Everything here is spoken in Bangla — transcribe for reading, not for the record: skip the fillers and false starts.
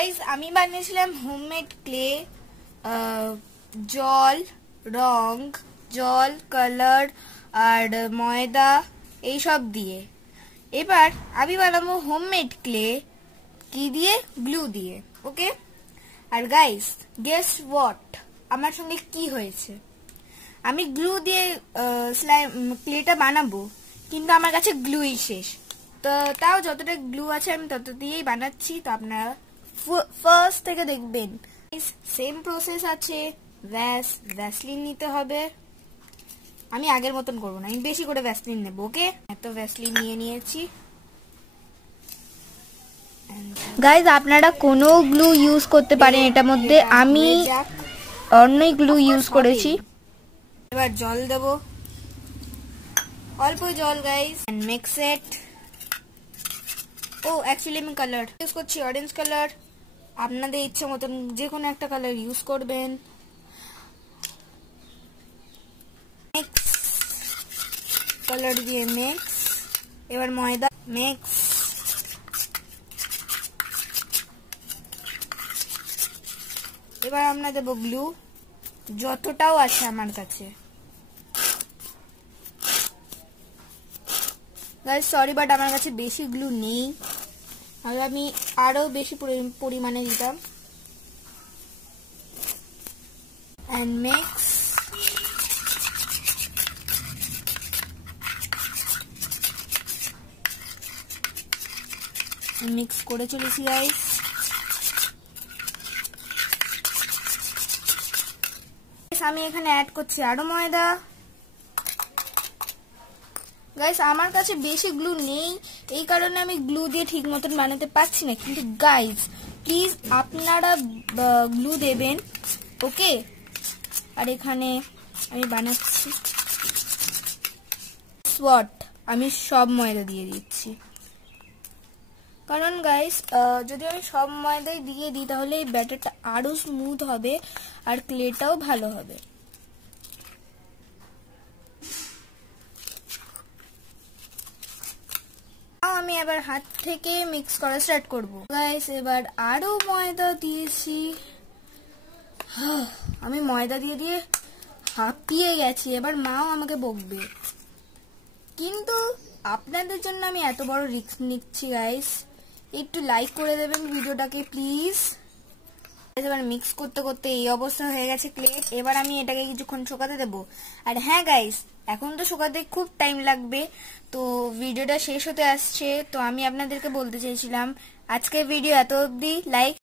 গাইস আমি বানিয়েছিলাম হোমমেড ক্লে, জল, রং, জল, কালার আর ময়দা এই সব দিয়ে। এবার আমি বানাবো হোমমেড ক্লে কি দিয়ে? গ্লু দিয়ে। ওকে। আর গাইস গেস হোয়াট, আমার সঙ্গে কি হয়েছে? আমি গ্লু দিয়ে স্লাইম ক্লেটা বানাবো, কিন্তু আমার কাছে গ্লুই শেষ। তো তাও যতটা গ্লু আছে আমি তত দিয়েই বানাচ্ছি। তো আপনারা ফার্স্ট থেকে দেখবেন। সেম প্রসেস আছে, ভ্যাসলিন নিতে হবে। আমি আগের মতন করবো না, আমি বেশি করে ভ্যাসলিন নেব। ওকে, এত ভ্যাসলিন নিয়ে নিয়েছি। গাইজ আপনারা কোনো গ্লু ইউজ করতে পারেন এটার মধ্যে, আমি অন্য গ্লু ইউজ করেছি। এবার জল দেব, অল্প জল গাইজ, এন্ড মিক্স ইট। ও অ্যাকচুয়ালি আমি কালার ইউজ করছি, অরেঞ্জ কালার। আপনাদের ইচ্ছে মতন যে কোনো একটা কালার ইউজ করবেন। মিক্স, কালার দিয়ে মিক্স। এবার ময়দা মিক্স। এবার আমরা দেবো গ্লু, যতটাও আছে আমার কাছে। গাইস সরি বাট আমার কাছে বেশি গ্লু নেই, আর আমি আরো বেশি পরিমাণে দিতাম। And mix. মিক্স করে চলেছি গাইস। আমি এখানে অ্যাড করছি আরো ময়দা। গাইস আমার কাছে বেশি গ্লু নেই, এই কারণে আমি গ্লু দিয়ে ঠিক মতন বানাতে পারছি না। কিন্তু গাইস প্লিজ আপনারা গ্লু দেবেন। ওকে। আর এখানে আমি বানাচ্ছি স্পট, আমি সব ময়দা দিয়ে দিচ্ছি। কারণ গাইস যদি আমি সব ময়দাই দিয়ে দিই তাহলে এই ব্যাটারটা আরো স্মুথ হবে আর ক্লেটাও ভালো হবে। আমি এবার হাত থেকে মিক্স করা স্টার্ট করব। গাইস এবার আরো ময়দা দিয়েছি। আমি ময়দা দিয়ে দিয়ে হাঁপিয়ে গেছি, এবার মাও আমাকে বকবে। কিন্তু আপনাদের জন্য আমি এত বড় রিস্ক নিচ্ছি গাইস। একটু লাইক করে দেবেন ভিডিওটাকে প্লিজ। এবার মিক্স করতে করতে এই অবস্থা হয়ে গেছে ক্লেট। এবার আমি এটাকে কিছুক্ষণ শুকাতে দেবো। আর হ্যাঁ গাইস এখন তো শুকাতে খুব টাইম লাগবে, তো ভিডিওটা শেষ হতে আসছে। তো আমি আপনাদেরকে বলতে চাইছিলাম আজকের ভিডিও এত অবধি। লাইক